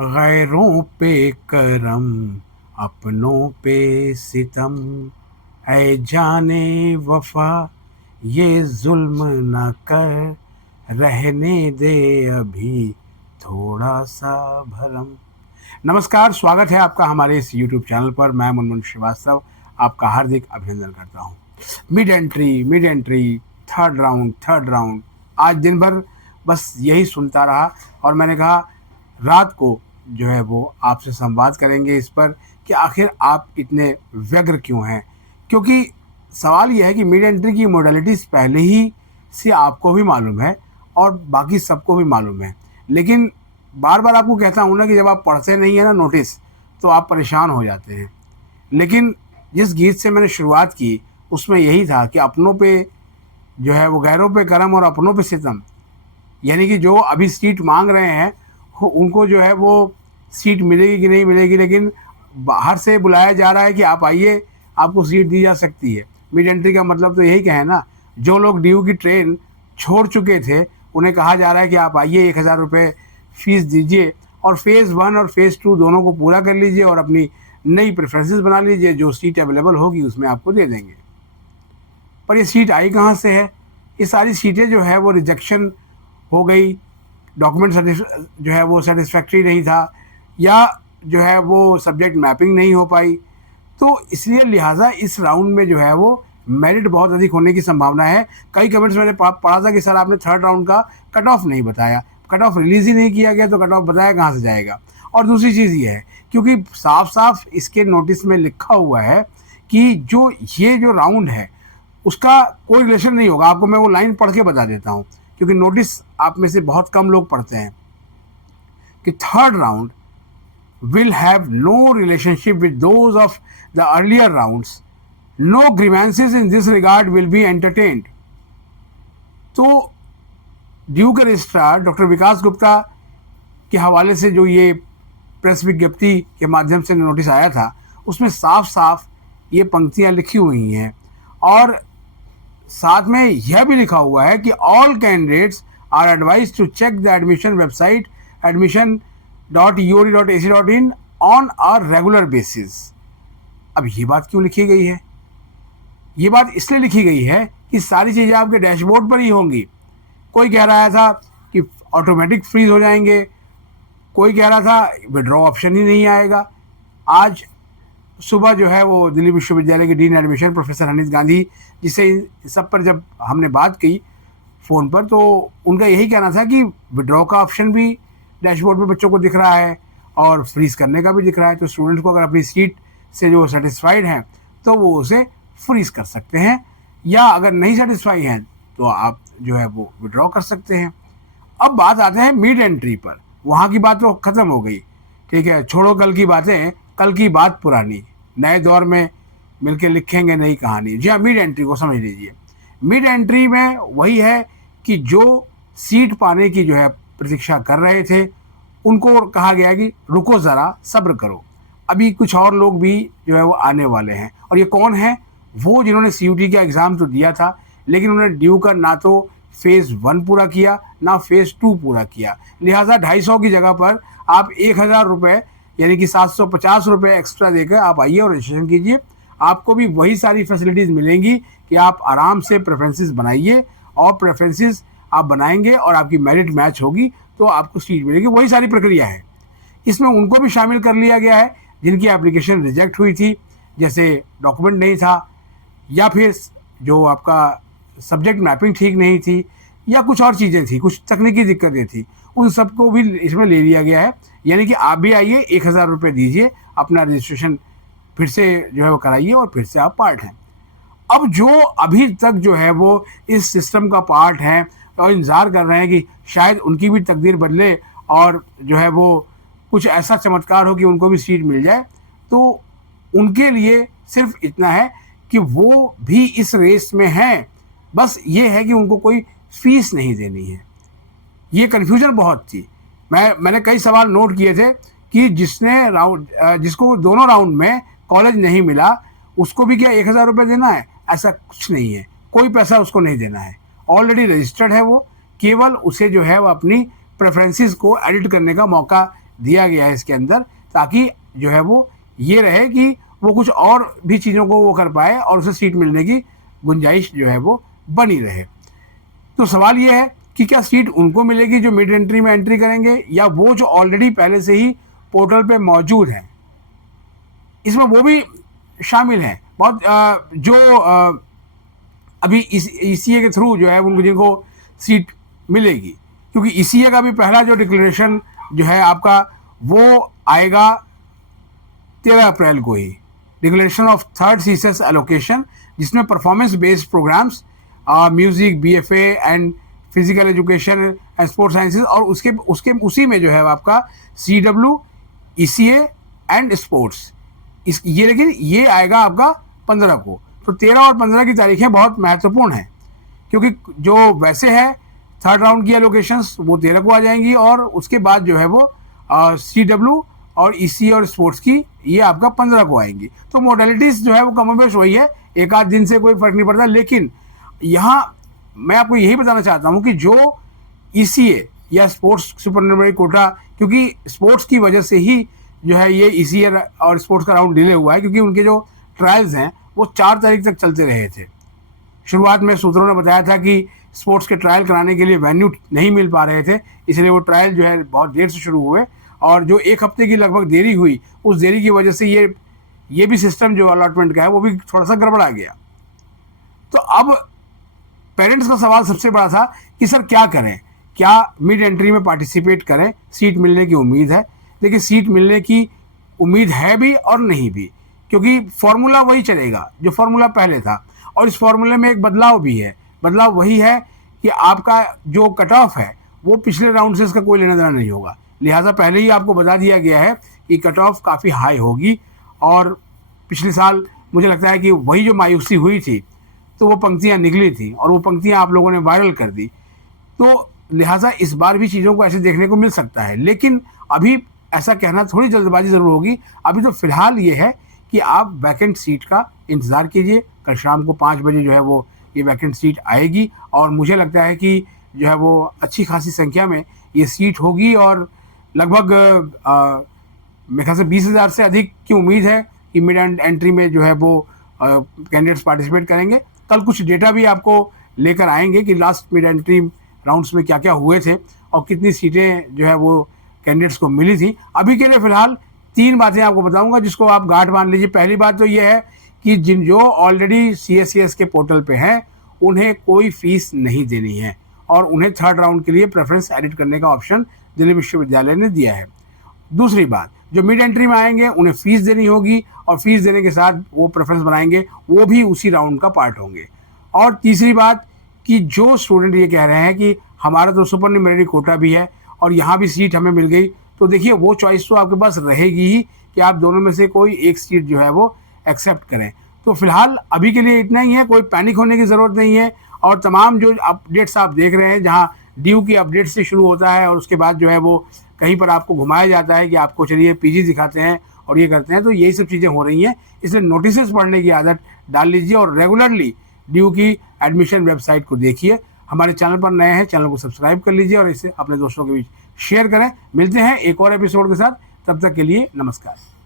गैरों पे करम अपनों पे सितम, ऐ जाने वफा ये जुल्म न कर, रहने दे अभी थोड़ा सा भरम। नमस्कार, स्वागत है आपका हमारे इस यूट्यूब चैनल पर। मैं मुनमुन श्रीवास्तव आपका हार्दिक अभिनंदन करता हूँ। मिड एंट्री, थर्ड राउंड, आज दिन भर बस यही सुनता रहा और मैंने कहा रात को जो है वो आपसे संवाद करेंगे इस पर कि आखिर आप इतने व्यग्र क्यों हैं। क्योंकि सवाल यह है कि मिड एंट्री की मोडालिटीज़ पहले ही से आपको भी मालूम है और बाकी सबको भी मालूम है, लेकिन बार बार आपको कहता हूँ ना कि जब आप पढ़ते नहीं है ना नोटिस, तो आप परेशान हो जाते हैं। लेकिन जिस गीत से मैंने शुरुआत की उसमें यही था कि अपनों पे जो है वो गैरों पे करम और अपनों पे सितम, यानी कि जो अभी सीट मांग रहे हैं उनको जो है वो सीट मिलेगी कि नहीं मिलेगी, लेकिन बाहर से बुलाया जा रहा है कि आप आइए, आपको सीट दी जा सकती है। मिड एंट्री का मतलब तो यही है ना। जो लोग ड्यू की ट्रेन छोड़ चुके थे उन्हें कहा जा रहा है कि आप आइए, 1,000 रुपये फीस दीजिए और फेज़ 1 और फेज़ 2 दोनों को पूरा कर लीजिए और अपनी नई प्रेफरेंसेस बना लीजिए। जो सीट अवेलेबल होगी उसमें आपको दे देंगे। पर ये सीट आई कहाँ से है? ये सारी सीटें जो है वो रिजेक्शन हो गई, डॉक्यूमेंट जो है वो सेटिस्फैक्ट्री नहीं था, या जो है वो सब्जेक्ट मैपिंग नहीं हो पाई। तो इसलिए लिहाजा इस राउंड में जो है वो मेरिट बहुत अधिक होने की संभावना है। कई कमेंट्स मैंने पढ़ा था कि सर आपने थर्ड राउंड का कट ऑफ नहीं बताया। कट ऑफ रिलीज़ ही नहीं किया गया तो कट ऑफ बताया कहाँ से जाएगा। और दूसरी चीज़ ये है, क्योंकि साफ साफ इसके नोटिस में लिखा हुआ है कि ये जो राउंड है उसका कोई रिलेशन नहीं होगा। आपको मैं वो लाइन पढ़ के बता देता हूँ, क्योंकि नोटिस आप में से बहुत कम लोग पढ़ते हैं कि third round will have no relationship with those of the earlier rounds. No grievances in this regard will be entertained. तो ड्यू के रजिस्ट्रार डॉक्टर विकास गुप्ता के हवाले से जो ये प्रेस विज्ञप्ति के माध्यम से नोटिस आया था उसमें साफ साफ ये पंक्तियां लिखी हुई हैं और साथ में यह भी लिखा हुआ है कि all candidates are advised to check the admission website admission.uori.ac.in on a regular basis. अब ये बात क्यों लिखी गई है? ये बात इसलिए लिखी गई है कि सारी चीज़ें आपके डैशबोर्ड पर ही होंगी। कोई कह रहा था कि ऑटोमेटिक फ्रीज हो जाएंगे, कोई कह रहा था विड्रॉ ऑप्शन ही नहीं आएगा। आज सुबह जो है वो दिल्ली विश्वविद्यालय के dean admission professor Hanish Gandhi, जिससे सब पर जब हमने बात की फ़ोन पर, तो उनका यही कहना था कि विड्रॉ का ऑप्शन भी डैशबोर्ड में बच्चों को दिख रहा है और फ्रीज़ करने का भी दिख रहा है। तो स्टूडेंट्स को अगर अपनी सीट से जो सेटिस्फाइड हैं तो वो उसे फ्रीज़ कर सकते हैं, या अगर नहीं सेटिस्फाई हैं तो आप जो है वो विड्रॉ कर सकते हैं। अब बात आते हैं मिड एंट्री पर। वहाँ की बात तो ख़त्म हो गई, ठीक है, छोड़ो कल की बातें, कल की बात पुरानी, नए दौर में मिलके लिखेंगे नई कहानी। जी हाँ, मिड एंट्री को समझ लीजिए। मिड एंट्री में वही है कि जो सीट पाने की जो है प्रतीक्षा कर रहे थे उनको कहा गया कि रुको ज़रा, सब्र करो, अभी कुछ और लोग भी जो है वो आने वाले हैं। और ये कौन है? वो जिन्होंने CUT का एग्ज़ाम तो दिया था लेकिन उन्होंने ड्यू का ना तो फेज़ 1 पूरा किया ना फेज़ 2 पूरा किया। लिहाजा 250 की जगह पर आप 1,000 रुपये यानी कि 750 रुपये एक्स्ट्रा देकर आप आइए और रजिस्ट्रेशन कीजिए। आपको भी वही सारी फैसिलिटीज़ मिलेंगी कि आप आराम से प्रेफरेंसेस बनाइए, और प्रेफरेंसेस आप बनाएंगे और आपकी मेरिट मैच होगी तो आपको सीट मिलेगी। वही सारी प्रक्रिया है। इसमें उनको भी शामिल कर लिया गया है जिनकी एप्लीकेशन रिजेक्ट हुई थी, जैसे डॉक्यूमेंट नहीं था, या फिर जो आपका सब्जेक्ट मैपिंग ठीक नहीं थी, या कुछ और चीज़ें थी, कुछ तकनीकी दिक्कतें थी, उन सबको भी इसमें ले लिया गया है। यानी कि आप भी आइए, 1,000 रुपये दीजिए, अपना रजिस्ट्रेशन फिर से जो है वो कराइए और फिर से आप पार्ट हैं। अब जो अभी तक जो है वो इस सिस्टम का पार्ट है और इंतज़ार कर रहे हैं कि शायद उनकी भी तकदीर बदले और जो है वो कुछ ऐसा चमत्कार हो कि उनको भी सीट मिल जाए, तो उनके लिए सिर्फ इतना है कि वो भी इस रेस में हैं। बस ये है कि उनको कोई फ़ीस नहीं देनी है। ये कन्फ्यूजन बहुत थी। मैंने कई सवाल नोट किए थे कि जिसको दोनों राउंड में कॉलेज नहीं मिला उसको भी क्या 1,000 रुपये देना है? ऐसा कुछ नहीं है, कोई पैसा उसको नहीं देना है। ऑलरेडी रजिस्टर्ड है वो, केवल उसे जो है वो अपनी प्रेफरेंसेस को एडिट करने का मौका दिया गया है इसके अंदर, ताकि जो है वो ये रहे कि वो कुछ और भी चीज़ों को वो कर पाए और उसे सीट मिलने की गुंजाइश जो है वो बनी रहे। तो सवाल ये है कि क्या सीट उनको मिलेगी जो मिड एंट्री में एंट्री करेंगे, या वो जो ऑलरेडी पहले से ही पोर्टल पे मौजूद हैं, इसमें वो भी शामिल हैं। बहुत जो अभी इस ईसीए के थ्रू जो है उनको जिनको सीट मिलेगी, क्योंकि ईसीए का भी पहला जो डिक्लेरेशन जो है आपका वो आएगा 13 अप्रैल को ही, declaration of third CSAS allocation, जिसमें performance based programmes, music, BFA and physical education and sports sciences, और उसके उसके उसी में जो है आपका सीडब्ल्यू, ईसीए एंड स्पोर्ट्स, इस ये लेकिन ये आएगा आपका 15 को। तो 13 और 15 की तारीखें बहुत महत्वपूर्ण हैं, क्योंकि जो वैसे है थर्ड राउंड की एलोकेशंस वो 13 को आ जाएंगी, और उसके बाद जो है वो सीडब्ल्यू और ईसी और स्पोर्ट्स की ये आपका 15 को आएंगी। तो मोडेलिटीज जो है वो कमोबेश वही है, एक आध दिन से कोई फर्क नहीं पड़ता। लेकिन यहाँ मैं आपको यही बताना चाहता हूँ कि जो ईसीए या स्पोर्ट्स सुपरनुमरी कोटा, क्योंकि स्पोर्ट्स की वजह से ही जो है ये ईसीए और स्पोर्ट्स का राउंड डिले हुआ है, क्योंकि उनके जो ट्रायल्स हैं वो 4 तारीख तक चलते रहे थे। शुरुआत में सूत्रों ने बताया था कि स्पोर्ट्स के ट्रायल कराने के लिए वेन्यू नहीं मिल पा रहे थे, इसलिए वो ट्रायल जो है बहुत देर से शुरू हुए, और जो 1 हफ्ते की लगभग देरी हुई, उस देरी की वजह से ये भी सिस्टम जो अलॉटमेंट का है वो भी थोड़ा सा गड़बड़ा गया। तो अब पेरेंट्स का सवाल सबसे बड़ा था कि सर क्या करें, क्या मिड एंट्री में पार्टिसिपेट करें, सीट मिलने की उम्मीद है। लेकिन सीट मिलने की उम्मीद है भी और नहीं भी, क्योंकि फॉर्मूला वही चलेगा जो फॉर्मूला पहले था, और इस फॉर्मूले में एक बदलाव भी है। बदलाव वही है कि आपका जो कट ऑफ है वो पिछले राउंड से इसका कोई लेना देना नहीं होगा। लिहाजा पहले ही आपको बता दिया गया है कि कट ऑफ काफ़ी हाई होगी, और पिछले साल मुझे लगता है कि वही जो मायूसी हुई थी तो वो पंक्तियाँ निकली थी, और वो पंक्तियाँ आप लोगों ने वायरल कर दी। तो लिहाजा इस बार भी चीज़ों को ऐसे देखने को मिल सकता है। लेकिन अभी ऐसा कहना थोड़ी जल्दबाजी ज़रूर होगी। अभी तो फिलहाल ये है कि आप वैकेंट सीट का इंतज़ार कीजिए। कल शाम को 5 बजे जो है वो ये वैकेंट सीट आएगी, और मुझे लगता है कि जो है वो अच्छी खासी संख्या में ये सीट होगी, और लगभग मेरे ख्याल से 20,000 से अधिक की उम्मीद है कि मिड एंट्री में जो है वो कैंडिडेट्स पार्टिसिपेट करेंगे। कल कुछ डेटा भी आपको लेकर आएंगे कि लास्ट मिड एंट्री राउंड्स में क्या क्या हुए थे और कितनी सीटें जो है वो कैंडिडेट्स को मिली थी। अभी के लिए फ़िलहाल 3 बातें आपको बताऊंगा जिसको आप गांठ बांध लीजिए। पहली बात तो ये है कि जो ऑलरेडी CSCS के पोर्टल पे हैं उन्हें कोई फीस नहीं देनी है, और उन्हें थर्ड राउंड के लिए प्रेफरेंस एडिट करने का ऑप्शन दिल्ली विश्वविद्यालय ने दिया है। दूसरी बात, जो मिड एंट्री में आएंगे उन्हें फीस देनी होगी, और फीस देने के साथ वो प्रेफरेंस बनाएंगे, वो भी उसी राउंड का पार्ट होंगे। और तीसरी बात कि जो स्टूडेंट ये कह रहे हैं कि हमारा तो सुपरन्यूमरी कोटा भी है और यहाँ भी सीट हमें मिल गई, तो देखिए वो चॉइस तो आपके पास रहेगी ही कि आप दोनों में से कोई एक सीट जो है वो एक्सेप्ट करें। तो फिलहाल अभी के लिए इतना ही है, कोई पैनिक होने की ज़रूरत नहीं है। और तमाम जो अपडेट्स आप देख रहे हैं, जहाँ ड्यू की अपडेट से शुरू होता है और उसके बाद जो है वो कहीं पर आपको घुमाया जाता है कि आपको चलिए PG दिखाते हैं और ये करते हैं, तो यही सब चीज़ें हो रही हैं। इसलिए नोटिस पढ़ने की आदत डाल लीजिए और रेगुलरली ड्यू की एडमिशन वेबसाइट को देखिए। हमारे चैनल पर नए हैं, चैनल को सब्सक्राइब कर लीजिए और इसे अपने दोस्तों के बीच शेयर करें। मिलते हैं एक और एपिसोड के साथ, तब तक के लिए नमस्कार।